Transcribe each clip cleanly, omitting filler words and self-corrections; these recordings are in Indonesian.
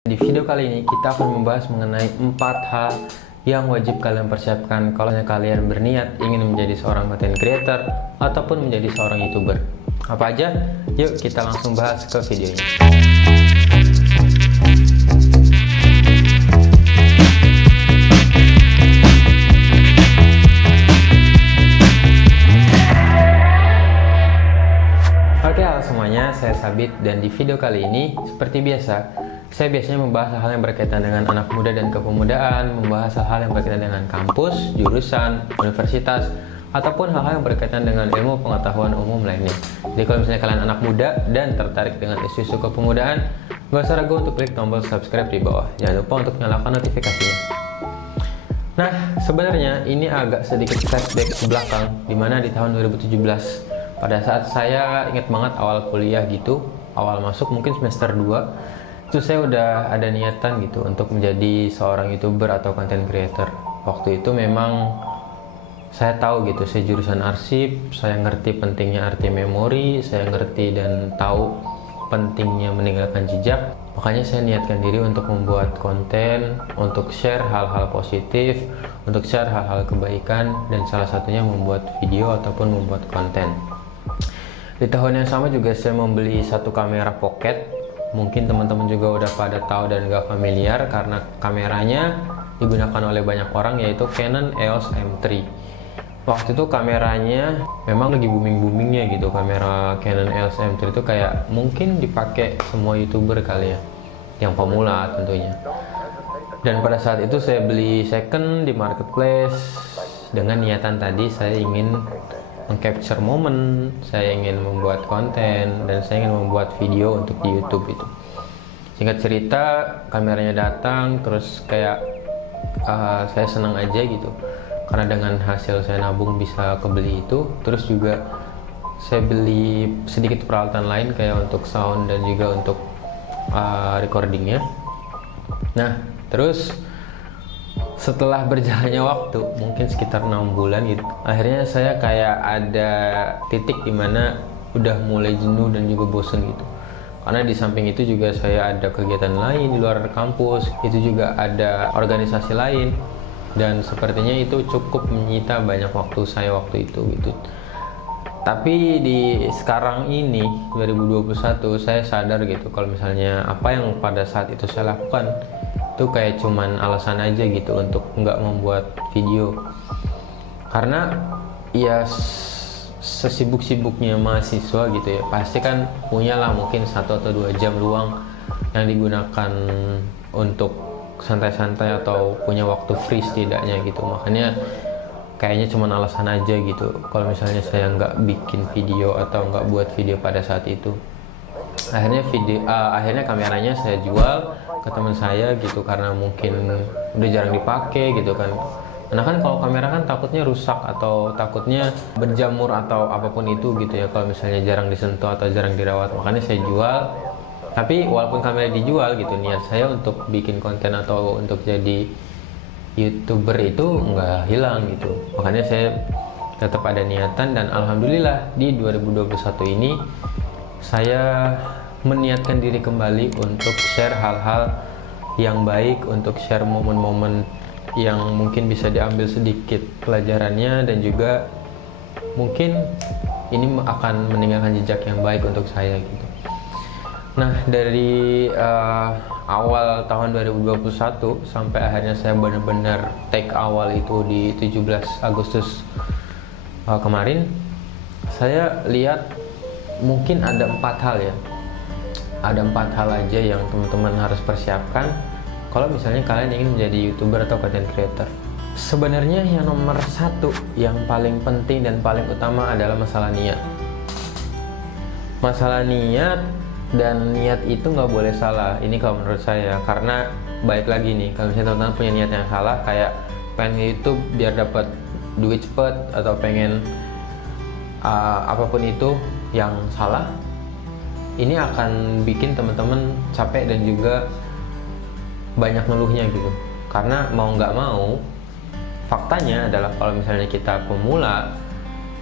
Di video kali ini kita akan membahas mengenai 4 hal yang wajib kalian persiapkan kalau kalian berniat ingin menjadi seorang content creator ataupun menjadi seorang YouTuber. Apa aja? Yuk kita langsung bahas ke videonya. Oke, halo semuanya, saya Sabit dan di video kali ini seperti biasa saya biasanya membahas hal yang berkaitan dengan anak muda dan kepemudaan, membahas hal yang berkaitan dengan kampus, jurusan, universitas, ataupun hal-hal yang berkaitan dengan ilmu pengetahuan umum lainnya. Jadi kalau misalnya kalian anak muda dan tertarik dengan isu-isu kepemudaan, gak usah ragu untuk klik tombol subscribe di bawah. Jangan lupa untuk nyalakan notifikasinya. Nah, sebenarnya ini agak sedikit flashback ke belakang, dimana di tahun 2017, pada saat saya ingat banget awal kuliah gitu, awal masuk mungkin semester 2, itu saya udah ada niatan gitu untuk menjadi seorang YouTuber atau content creator. Waktu itu memang saya tahu gitu, saya jurusan arsip, saya ngerti pentingnya arti memori, saya ngerti dan tahu pentingnya meninggalkan jejak. Makanya saya niatkan diri untuk membuat konten, untuk share hal-hal positif, untuk share hal-hal kebaikan, dan salah satunya membuat video ataupun membuat konten. Di tahun yang sama juga saya membeli satu kamera pocket. Mungkin teman-teman juga udah pada tahu dan gak familiar karena kameranya digunakan oleh banyak orang, yaitu Canon EOS M3. Waktu itu kameranya memang lagi booming-boomingnya gitu. Kamera Canon EOS M3 itu kayak mungkin dipakai semua YouTuber kali ya, yang pemula tentunya. Dan pada saat itu saya beli second di marketplace dengan niatan tadi saya ingin meng-capture momen, saya ingin membuat konten, dan saya ingin membuat video untuk di YouTube itu. Singkat cerita, kameranya datang, terus kayak saya senang aja gitu, karena dengan hasil saya nabung bisa kebeli itu. Terus juga saya beli sedikit peralatan lain kayak untuk sound dan juga untuk recordingnya. Nah, terus setelah berjalannya waktu, mungkin sekitar 6 bulan gitu, akhirnya saya kayak ada titik dimana udah mulai jenuh dan juga bosen gitu. Karena di samping itu juga saya ada kegiatan lain di luar kampus, itu juga ada organisasi lain, dan sepertinya itu cukup menyita banyak waktu saya waktu itu gitu. Tapi di sekarang ini 2021 saya sadar gitu kalau misalnya apa yang pada saat itu saya lakukan itu kayak cuman alasan aja gitu untuk nggak membuat video. Karena ya sesibuk-sibuknya mahasiswa gitu ya, pasti kan punya lah mungkin 1 atau 2 jam luang yang digunakan untuk santai-santai atau punya waktu free setidaknya gitu. Makanya kayaknya cuman alasan aja gitu kalau misalnya saya nggak bikin video atau nggak buat video pada saat itu. Akhirnya kameranya saya jual ke teman saya gitu, karena mungkin udah jarang dipakai gitu kan. Karena kan kalau kamera kan takutnya rusak atau takutnya berjamur atau apapun itu gitu ya, kalau misalnya jarang disentuh atau jarang dirawat. Makanya saya jual. Tapi walaupun kamera dijual gitu, niat saya untuk bikin konten atau untuk jadi YouTuber itu nggak hilang gitu. Makanya saya tetap ada niatan, dan alhamdulillah di 2021 ini saya meniatkan diri kembali untuk share hal-hal yang baik, untuk share momen-momen yang mungkin bisa diambil sedikit pelajarannya, dan juga mungkin ini akan meninggalkan jejak yang baik untuk saya gitu. Nah, dari awal tahun 2021 sampai akhirnya saya benar-benar take awal itu di 17 Agustus kemarin, saya lihat mungkin ada 4 hal ya. Ada 4 hal aja yang teman-teman harus persiapkan kalau misalnya kalian ingin menjadi YouTuber atau content creator. Sebenarnya yang nomor 1 yang paling penting dan paling utama adalah masalah niat. Masalah niat, dan niat itu nggak boleh salah. Ini kalau menurut saya, karena baik lagi nih, kalau misalnya teman-teman punya niat yang salah, kayak pengen YouTube biar dapat duit cepet atau pengen apapun itu yang salah, ini akan bikin teman-teman capek dan juga banyak ngeluhnya gitu. Karena mau nggak mau, faktanya adalah kalau misalnya kita pemula,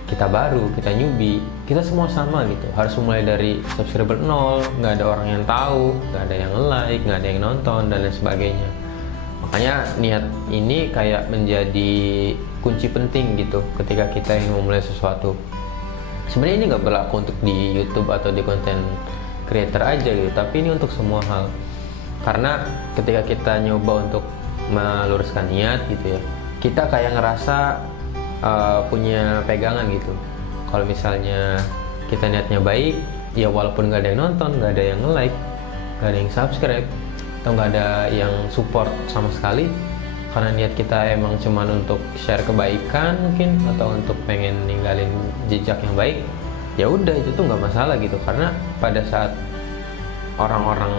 kita baru, kita newbie, kita semua sama gitu. Harus mulai dari subscriber 0, nggak ada orang yang tahu, nggak ada yang like, nggak ada yang nonton, dan lain sebagainya. Makanya niat ini kayak menjadi kunci penting gitu ketika kita ingin memulai sesuatu. Sebenarnya ini nggak berlaku untuk di YouTube atau di konten creator aja gitu, tapi ini untuk semua hal. Karena ketika kita nyoba untuk meluruskan niat gitu ya, kita kayak ngerasa punya pegangan gitu. Kalau misalnya kita niatnya baik, ya walaupun nggak ada yang nonton, nggak ada yang like, nggak ada yang subscribe, atau nggak ada yang support sama sekali, karena niat kita emang cuman untuk share kebaikan mungkin, atau untuk pengen ninggalin jejak yang baik, ya udah itu tuh nggak masalah gitu. Karena pada saat orang-orang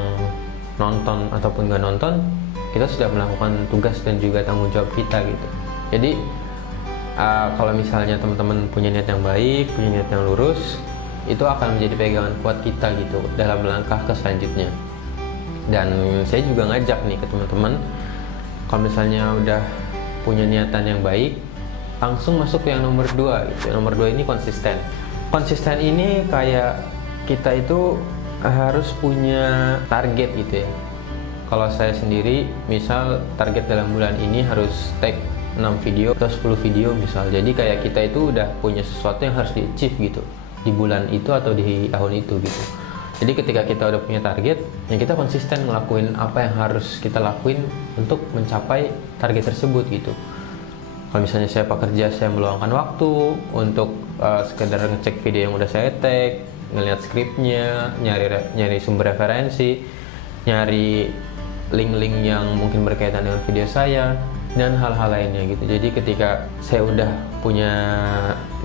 nonton ataupun nggak nonton, kita sudah melakukan tugas dan juga tanggung jawab kita gitu. Jadi kalau misalnya teman-teman punya niat yang baik, punya niat yang lurus, itu akan menjadi pegangan kuat kita gitu dalam melangkah ke selanjutnya. Dan saya juga ngajak nih ke teman-teman, kalau misalnya udah punya niatan yang baik, langsung masuk ke yang nomor 2 gitu. Yang nomor 2 ini konsisten. Konsisten ini kayak kita itu harus punya target gitu ya. Kalau saya sendiri, misal target dalam bulan ini harus tag 6 video atau 10 video misal. Jadi kayak kita itu udah punya sesuatu yang harus di-achieve gitu di bulan itu atau di tahun itu gitu. Jadi ketika kita udah punya target, ya kita konsisten ngelakuin apa yang harus kita lakuin untuk mencapai target tersebut gitu. Kalau misalnya saya pekerja, saya meluangkan waktu untuk sekedar ngecek video yang udah saya tag, ngelihat skripnya, nyari sumber referensi, nyari link-link yang mungkin berkaitan dengan video saya, dan hal-hal lainnya gitu. Jadi ketika saya udah punya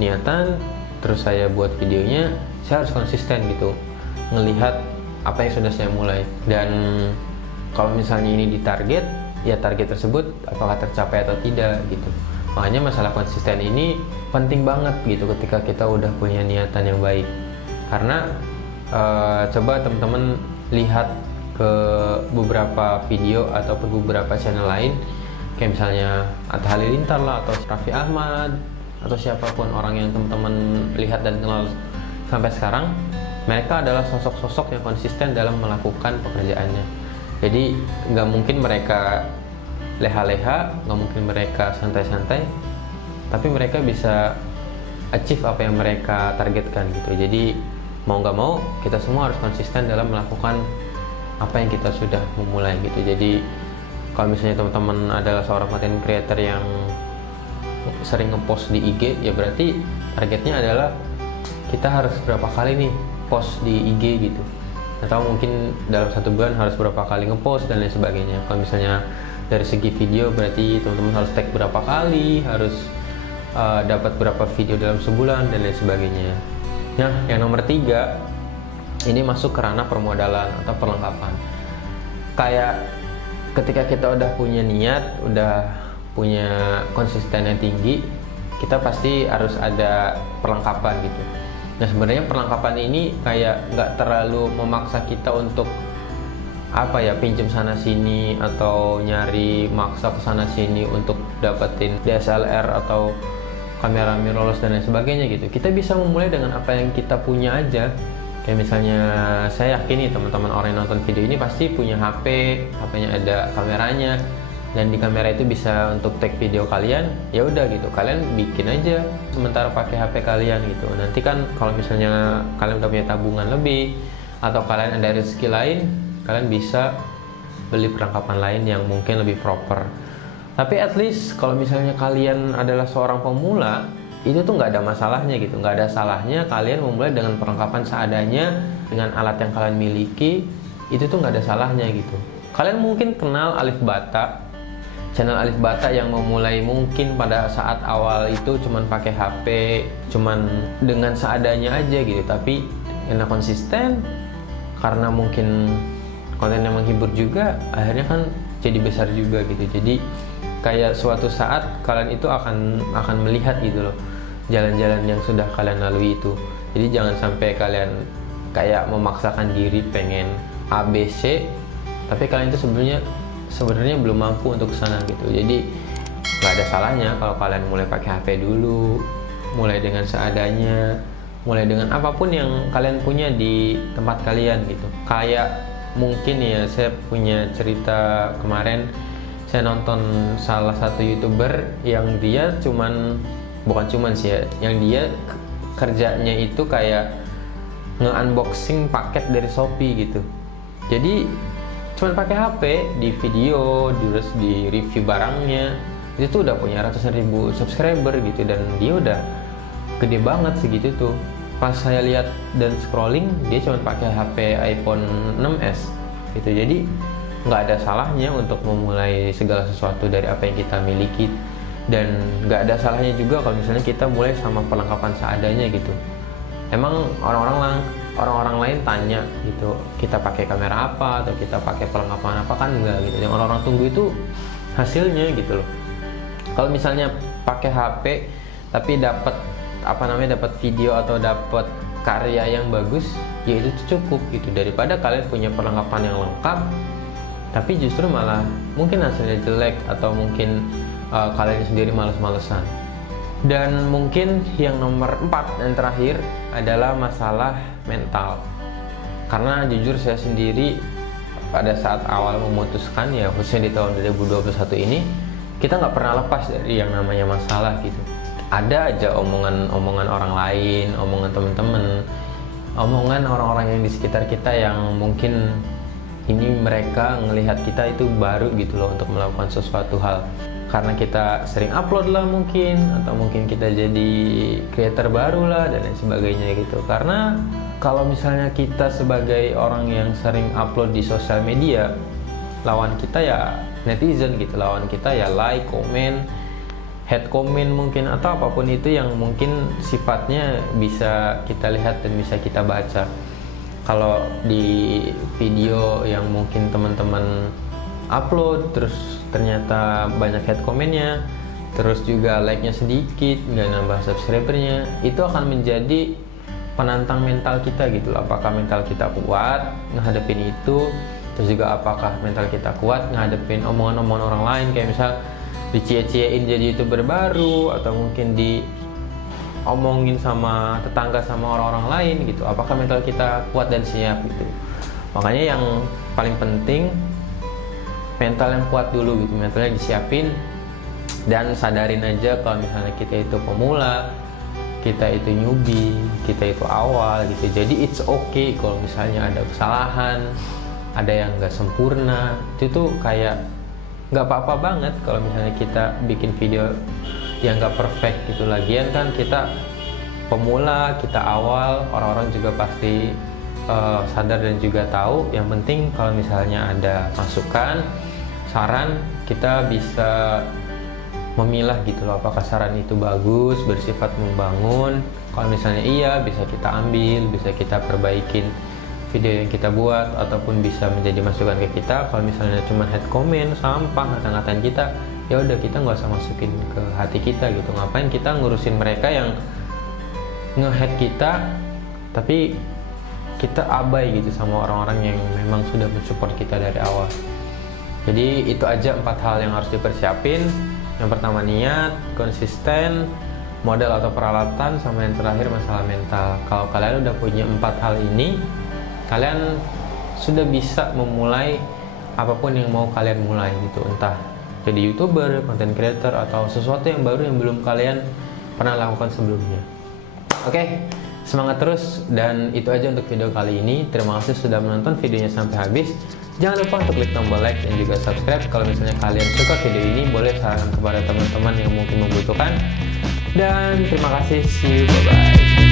niatan, terus saya buat videonya, saya harus konsisten gitu ngelihat apa yang sudah saya mulai. Dan kalau misalnya ini ditarget, ya target tersebut apakah tercapai atau tidak gitu. Makanya masalah konsisten ini penting banget gitu ketika kita udah punya niatan yang baik. Karena coba teman-teman lihat ke beberapa video ataupun beberapa channel lain, kayak misalnya Atta Halilintar lah, atau Raffi Ahmad, atau siapapun orang yang teman-teman lihat dan kenal sampai sekarang, mereka adalah sosok-sosok yang konsisten dalam melakukan pekerjaannya. Jadi nggak mungkin mereka leha-leha, nggak mungkin mereka santai-santai, tapi mereka bisa achieve apa yang mereka targetkan gitu. Jadi mau nggak mau, kita semua harus konsisten dalam melakukan apa yang kita sudah memulai gitu. Jadi kalau misalnya teman-teman adalah seorang content creator yang sering ngepost di IG, ya berarti targetnya adalah kita harus berapa kali nih post di IG gitu, atau mungkin dalam 1 bulan harus berapa kali ngepost dan lain sebagainya. Kalau misalnya dari segi video, berarti teman-teman harus tag berapa kali, harus dapat berapa video dalam sebulan dan lain sebagainya. Nah, yang nomor 3 ini masuk ke ranah permodalan atau perlengkapan. Kayak ketika kita udah punya niat, udah punya konsisten yang tinggi, kita pasti harus ada perlengkapan gitu. Nah, sebenarnya perlengkapan ini kayak nggak terlalu memaksa kita untuk pinjam sana sini atau nyari maksa ke sana sini untuk dapetin DSLR atau kamera mirrorless dan lain sebagainya gitu. Kita bisa memulai dengan apa yang kita punya aja. Kayak misalnya saya yakin nih teman-teman orang yang nonton video ini pasti punya HP-nya ada kameranya, dan di kamera itu bisa untuk tag video kalian. Ya udah gitu, kalian bikin aja sementara pakai HP kalian gitu. Nanti kan kalau misalnya kalian udah punya tabungan lebih atau kalian ada rezeki lain, kalian bisa beli perlengkapan lain yang mungkin lebih proper. Tapi at least kalau misalnya kalian adalah seorang pemula, itu tuh nggak ada masalahnya gitu, nggak ada salahnya kalian memulai dengan perlengkapan seadanya, dengan alat yang kalian miliki, itu tuh nggak ada salahnya gitu. Kalian mungkin kenal Alif Bata, channel Alif Bata yang memulai mungkin pada saat awal itu cuman pakai HP, cuman dengan seadanya aja gitu, tapi karena konsisten, karena mungkin kontennya menghibur juga, akhirnya kan jadi besar juga gitu. Jadi kayak suatu saat kalian itu akan melihat gitu loh jalan-jalan yang sudah kalian lalui itu. Jadi jangan sampai kalian kayak memaksakan diri pengen ABC, tapi kalian itu sebenarnya belum mampu untuk kesana gitu. Jadi nggak ada salahnya kalau kalian mulai pakai HP dulu, mulai dengan seadanya, mulai dengan apapun yang kalian punya di tempat kalian gitu. Kayak mungkin ya, saya punya cerita kemarin, saya nonton salah satu YouTuber yang dia bukan cuman sih ya, yang dia kerjanya itu kayak nge-unboxing paket dari Shopee gitu. Jadi cuman pakai HP, di video, terus di review barangnya, itu tuh udah punya ratusan ribu subscriber gitu, dan dia udah gede banget segitu tuh. Pas saya lihat dan scrolling, dia cuma pakai HP iPhone 6s gitu. Jadi nggak ada salahnya untuk memulai segala sesuatu dari apa yang kita miliki, dan nggak ada salahnya juga kalau misalnya kita mulai sama perlengkapan seadanya gitu. Emang orang-orang lain tanya gitu, kita pakai kamera apa atau kita pakai perlengkapan apa, kan enggak gitu. Yang orang-orang tunggu itu hasilnya gitu loh. Kalau misalnya pakai HP tapi dapat dapat video atau dapat karya yang bagus, ya itu cukup gitu, daripada kalian punya perlengkapan yang lengkap tapi justru malah mungkin hasilnya jelek, atau mungkin kalian sendiri males-malesan. Dan mungkin yang nomor 4 dan terakhir adalah masalah mental. Karena jujur saya sendiri pada saat awal memutuskan, ya khususnya di tahun 2021 ini, kita nggak pernah lepas dari yang namanya masalah gitu. Ada aja omongan orang lain, omongan teman-teman, omongan orang-orang yang di sekitar kita yang mungkin ini mereka ngelihat kita itu baru gitu loh untuk melakukan sesuatu hal. Karena kita sering upload lah mungkin, atau mungkin kita jadi creator baru lah dan lain sebagainya gitu. Karena kalau misalnya kita sebagai orang yang sering upload di sosial media, lawan kita ya netizen gitu, lawan kita ya like, komen, head comment mungkin, atau apapun itu yang mungkin sifatnya bisa kita lihat dan bisa kita baca. Kalau di video yang mungkin teman-teman upload terus ternyata banyak head comment-nya, terus juga like-nya sedikit, nggak nambah subscribernya, itu akan menjadi penantang mental kita gitu loh. Apakah mental kita kuat ngadepin itu, terus juga apakah mental kita kuat ngadepin omongan-omongan orang lain, kayak misal dicie-ciein jadi YouTuber baru, atau mungkin diomongin sama tetangga sama orang-orang lain gitu. Apakah mental kita kuat dan siap gitu. Makanya yang paling penting mental yang kuat dulu gitu, mentalnya disiapin, dan sadarin aja kalau misalnya kita itu pemula, kita itu newbie, kita itu awal gitu. Jadi it's okay kalau misalnya ada kesalahan, ada yang nggak sempurna, itu tuh kayak nggak apa-apa banget kalau misalnya kita bikin video yang nggak perfect gitu. Lagian kan kita pemula, kita awal, orang-orang juga pasti sadar dan juga tahu. Yang penting kalau misalnya ada masukan, saran, kita bisa memilah gitu loh, apakah saran itu bagus, bersifat membangun. Kalau misalnya iya, bisa kita ambil, bisa kita perbaikin video yang kita buat, ataupun bisa menjadi masukan ke kita. Kalau misalnya cuma head comment, sampah, ngata-ngatain kita, ya udah kita nggak usah masukin ke hati kita gitu. Ngapain kita ngurusin mereka yang nge-head kita tapi kita abai gitu sama orang-orang yang memang sudah mensupport kita dari awal. Jadi itu aja 4 hal yang harus dipersiapin. Yang pertama niat, konsisten, modal atau peralatan, sama yang terakhir masalah mental. Kalau kalian udah punya 4 hal ini, kalian sudah bisa memulai apapun yang mau kalian mulai gitu. Entah jadi YouTuber, content creator, atau sesuatu yang baru yang belum kalian pernah lakukan sebelumnya. Oke, semangat terus, dan itu aja untuk video kali ini. Terima kasih sudah menonton videonya sampai habis. Jangan lupa untuk klik tombol like dan juga subscribe. Kalau misalnya kalian suka video ini, boleh sarankan kepada teman-teman yang mungkin membutuhkan. Dan terima kasih, see you, bye-bye.